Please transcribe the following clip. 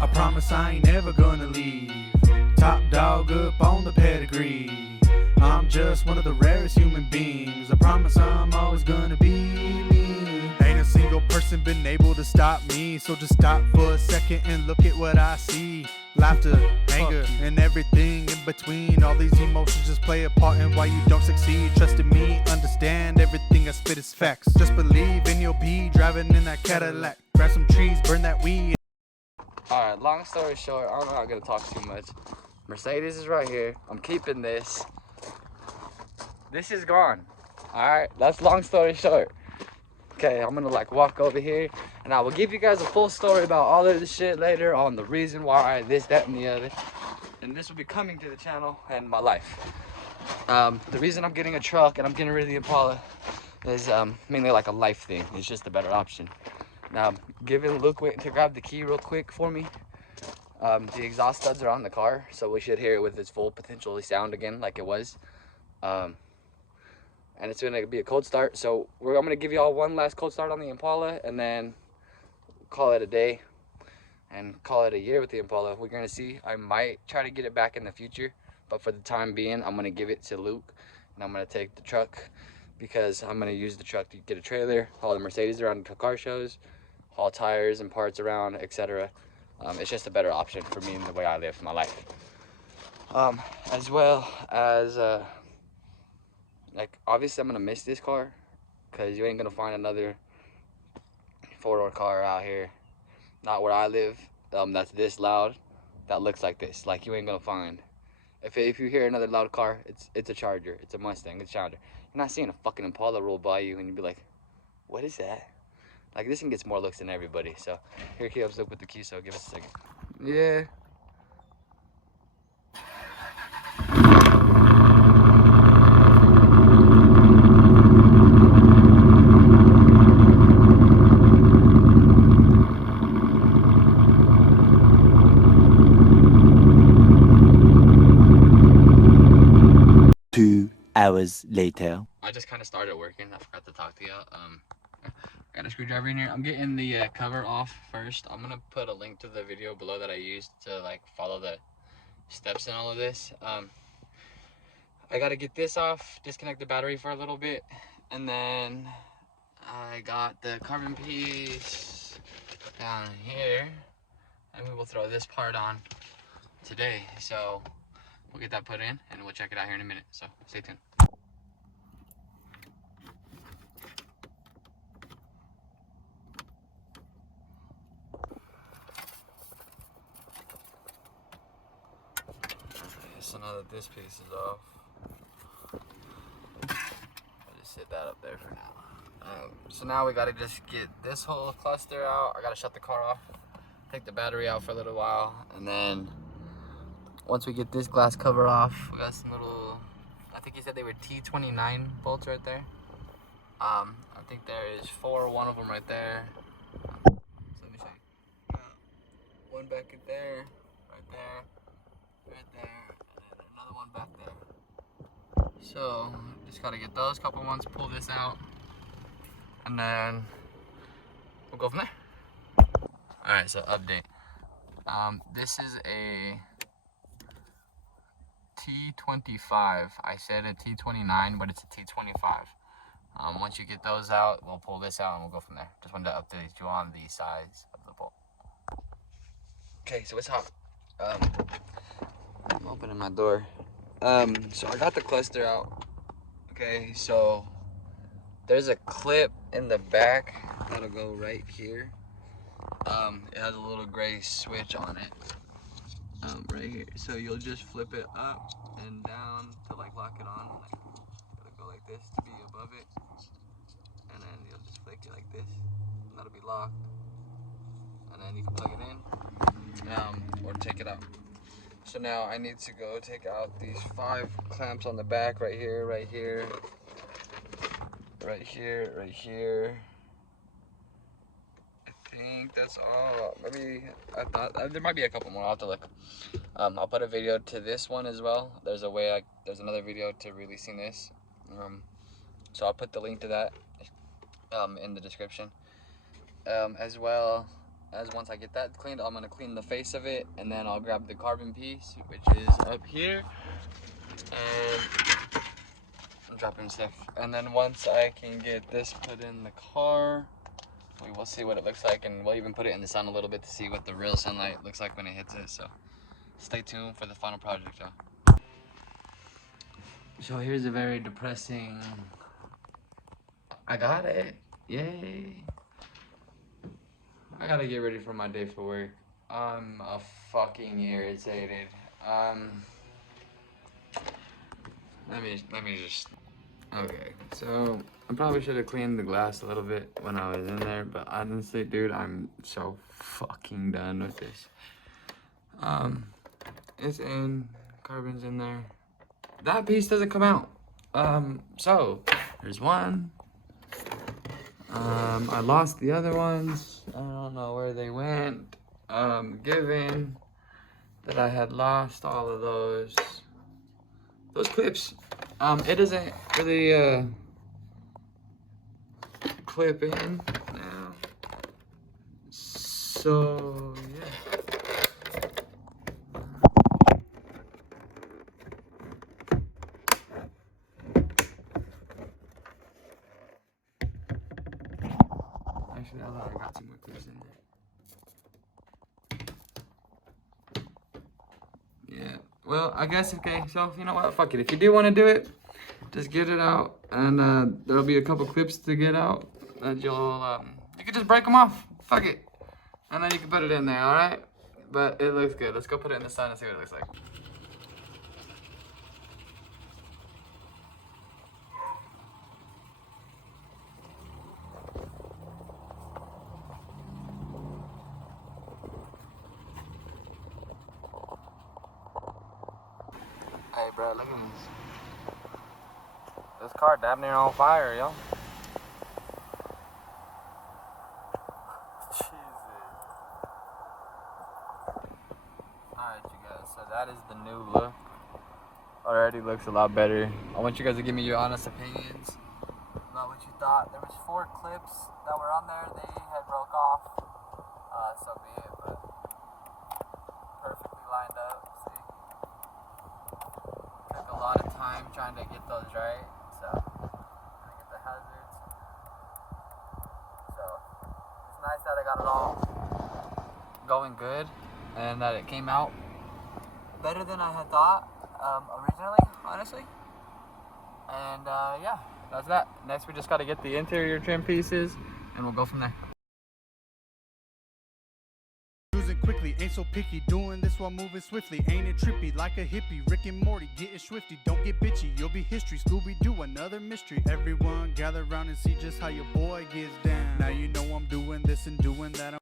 I promise I ain't never gonna leave. Top dog up on the pedigree. I'm just one of the rarest human beings. I promise I'm always gonna be me. Ain't a single person been able to stop me. So just stop for a second and look at what I see. Laughter, anger, and everything in between. All these emotions just play a part in why you don't succeed. Trust in me, understand everything I spit is facts. Just believe and you'll be driving in that Cadillac. Grab some trees, burn that weed. Alright, long story short, I'm not gonna talk too much. Mercedes is right here. I'm keeping this. This is gone. Alright, that's long story short. Okay, I'm gonna like walk over here and I will give you guys a full story about all of this shit later on, the reason why, this, that, and the other. And this will be coming to the channel and my life. The reason I'm getting a truck and I'm getting rid of the Impala is mainly like a life thing. It's just a better option. Now, Luke wait to grab the key real quick for me. The exhaust studs are on the car, so we should hear it with its full potential sound again like it was. And it's gonna be a cold start, so I'm gonna give you all one last cold start on the Impala and then call it a day and call it a year with the Impala. We're gonna see. I might try to get it back in the future, but for the time being, I'm gonna give it to Luke and I'm gonna take the truck because I'm gonna use the truck to get a trailer, haul the Mercedes around to car shows, haul tires and parts around, etc. It's just a better option for me in the way I live my life. As well as like obviously I'm gonna miss this car because you ain't gonna find another four-door car out here, not where I live, that's this loud, that looks like this. Like you ain't gonna find. If you hear another loud car, it's a Charger, it's a Mustang, it's a Challenger. You're not seeing a fucking Impala roll by you and you'd be like, what is that? Like this one gets more looks than everybody. So here he comes up with the key, so give us a second. Yeah. Hours later. I just kind of started working. I forgot to talk to you. I got a screwdriver in here. I'm getting the cover off first. I'm gonna put a link to the video below that I used to like follow the steps and all of this. I gotta get this off, disconnect the battery for a little bit, and then I got the carbon piece down here, and we will throw this part on today. So we'll get that put in and we'll check it out here in a minute. So stay tuned. So now that this piece is off, I'll just sit that up there for now. So now we gotta just get this whole cluster out. I gotta shut the car off, take the battery out for a little while, and then once we get this glass cover off, we got some little, I think he said they were T29 bolts right there. I think there is one of them right there. So let me show you. One back in there, right there, right there, and then another one back there. So just gotta get those couple ones, pull this out, and then we'll go from there. Alright, so update. This is a T25. I said a T29, but it's a T25. Once you get those out, we'll pull this out and we'll go from there. Just wanted to update you on the size of the bolt. Okay, so it's hot. I'm opening my door. So I got the cluster out. Okay, so there's a clip in the back that'll go right here. It has a little gray switch on it. Right here. So you'll just flip it up and down to like lock it on. Like it'll go like this to be above it. And then you'll just flick it like this. And that'll be locked. And then you can plug it in. Or take it out. So now I need to go take out these 5 clamps on the back right here, right here, right here, right here. I think that's all. Maybe I thought there might be a couple more. I'll have to look. I'll put a video to this one as well. There's another video to releasing this. So I'll put the link to that in the description. As well as once I get that cleaned, I'm gonna clean the face of it, and then I'll grab the carbon piece, which is up here, and I'm dropping stuff. And then once I can get this put in the car, we will see what it looks like, and we'll even put it in the sun a little bit to see what the real sunlight looks like when it hits it. So stay tuned for the final project, y'all. So here's a very depressing, I got it, yay. I gotta get ready for my day for work. I'm fucking irritated. Let me just, okay. So I probably should have cleaned the glass a little bit when I was in there, but honestly, dude, I'm so fucking done with this. It's in, carbon's in there. That piece doesn't come out. So there's one. I lost the other ones. I don't know where they went. Given that I had lost all of those clips, it doesn't really clip in now. So yeah. Actually, I thought I got 2 more clips in there. Yeah. Well, I guess, okay, so you know what? Fuck it. If you do want to do it, just get it out, and there'll be a couple clips to get out that you'll, you can just break them off. Fuck it. And then you can put it in there, alright? But it looks good. Let's go put it in the sun and see what it looks like. Hey, bro, look at this. This car damn near on fire, yo. Jesus. Alright, you guys, so that is the new look. Already looks a lot better. I want you guys to give me your honest opinions about what you thought. There was 4 clips that were on there. They had broke off. So be it, but perfectly lined up. See? Took a lot of time trying to get those right. So, trying to get the hazards. So, it's nice that I got it all going good and that it came out better than I had thought originally, honestly. And yeah, that's that. Next, we just got to get the interior trim pieces and we'll go from there. Quickly, ain't so picky, doing this while moving swiftly. Ain't it trippy like a hippie? Rick and Morty getting swifty. Don't get bitchy, you'll be history. Scooby-Doo, another mystery. Everyone gather around and see just how your boy gets down. Now you know I'm doing this and doing that.